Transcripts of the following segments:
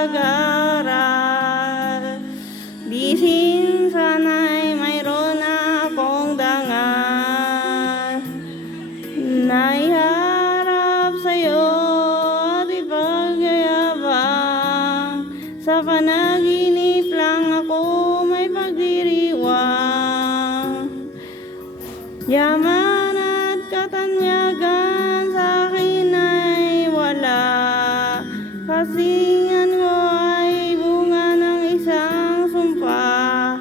pag-aaral. Disin sana'y mayroon akong dangal, naiharap sa'yo at ipagyayabang. Sa panaginip lang ako may pagdiriwang. Yaman at katanyagan sa akin ay wala, kasingan ko ay bunga ng isang sumpa.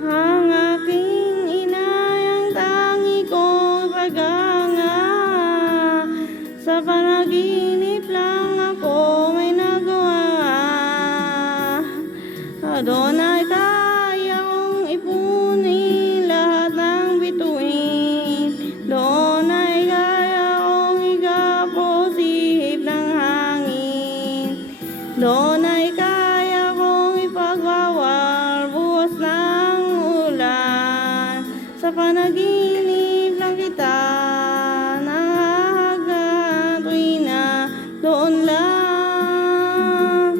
Ang aking inay ang tangi kong paganga, sa panaginip lang ako may nagawa. Adonai, kaya kong ipunin lahat ng bituin. Doon ay kaya kong igapos ihip ng hangin. Doon ay kaya kong ipagwawal buhos ng ulan. Sa panaginip lang kita nahahagan tuwing na doon lang.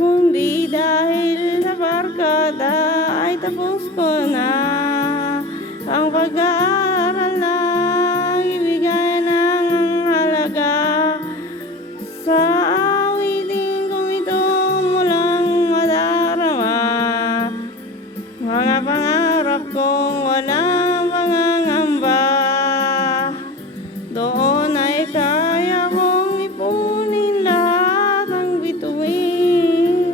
Kundi dahil sa barkada ay tapos ko na ang pag-aaral na ibigay ng halaga. Sa awitin kong ito mulang madarama, mga pangarap kong walang pangangamba. Doon ay kaya kong ipunin lahat ng bituin.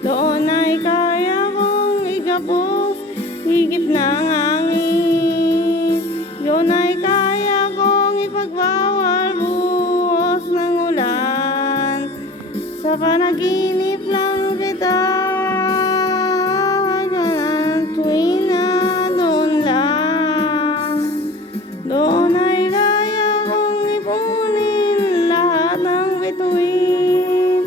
Doon ay kaya kong igapos higip ng hangin. Doon ay kaya kong ipagbawal buhos ng ulan. Sa panaginip lang kita tuwing na doon lang. Doon ay kaya kong ipunin lahat ng bituin.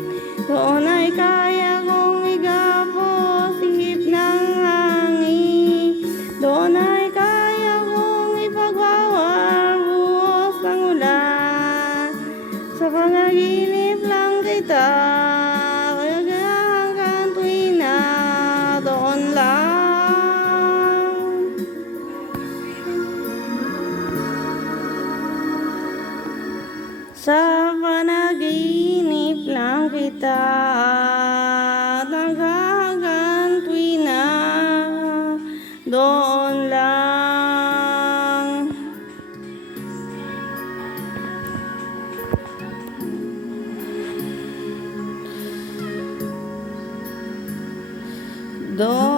Doon ay kaya kong igapos ihip ng hangin. Doon ay kaya kong ipagwawal buhos ng ulan. Sa panaginip lang kita kaya hanggang tuwing na doon lang. Sa panaginip lang kita hanggang tuwing na doon lang. Doon